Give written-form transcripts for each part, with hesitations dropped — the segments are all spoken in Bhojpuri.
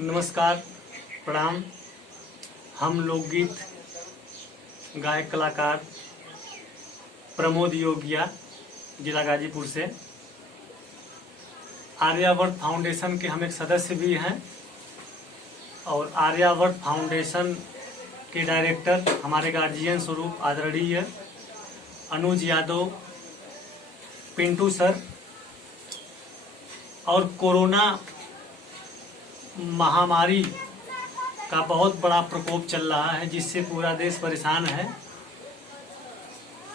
नमस्कार, प्रणाम। हम लोकगीत गायक कलाकार प्रमोद योगिया, जिला गाजीपुर से आर्यावर्त फाउंडेशन के हम एक सदस्य भी हैं और आर्यावर्त फाउंडेशन के डायरेक्टर हमारे गार्जियन स्वरूप आदरणीय अनुज यादव पिंटू सर और कोरोना महामारी का बहुत बड़ा प्रकोप चल रहा है जिससे पूरा देश परेशान है।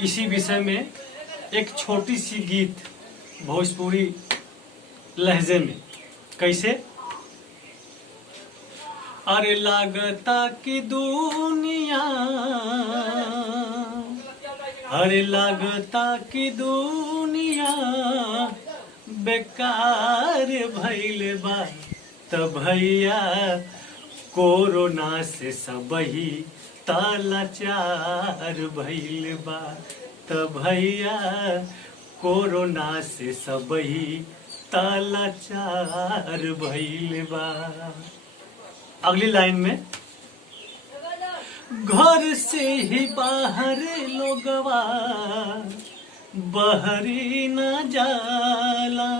इसी विषय में एक छोटी सी गीत भोजपुरी लहजे में कैसे। अरे लागता की दुनिया, अरे लागता की दुनिया बेकार भइल बा, त भैया कोरोना से सबही लाचार भइल बा, त भैया कोरोना से सबही लाचार भइल बा। अगली लाइन में घर से ही बाहर लोगवा बहरी न जाला,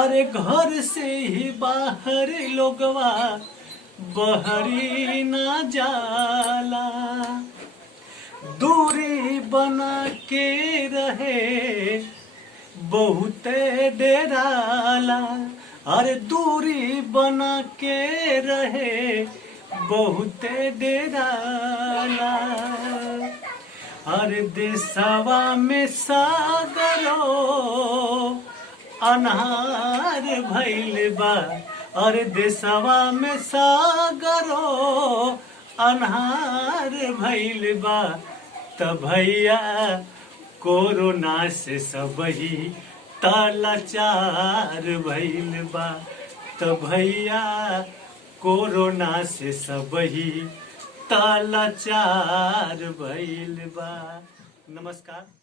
अरे घर से ही बाहर लोगवा बहरी न जाला। दूरी बना के रहे बहुते डेराला, अरे दूरी बना के रहे बहुते डेराला। अरे देशवा में सागरो अनहार भइल बा, अरे देशवा में सागरो अनहार भइल बा, त भैया कोरोना से सबही लाचार भइल बा, त भैया कोरोना से सबही लाचार भइल बा। नमस्कार।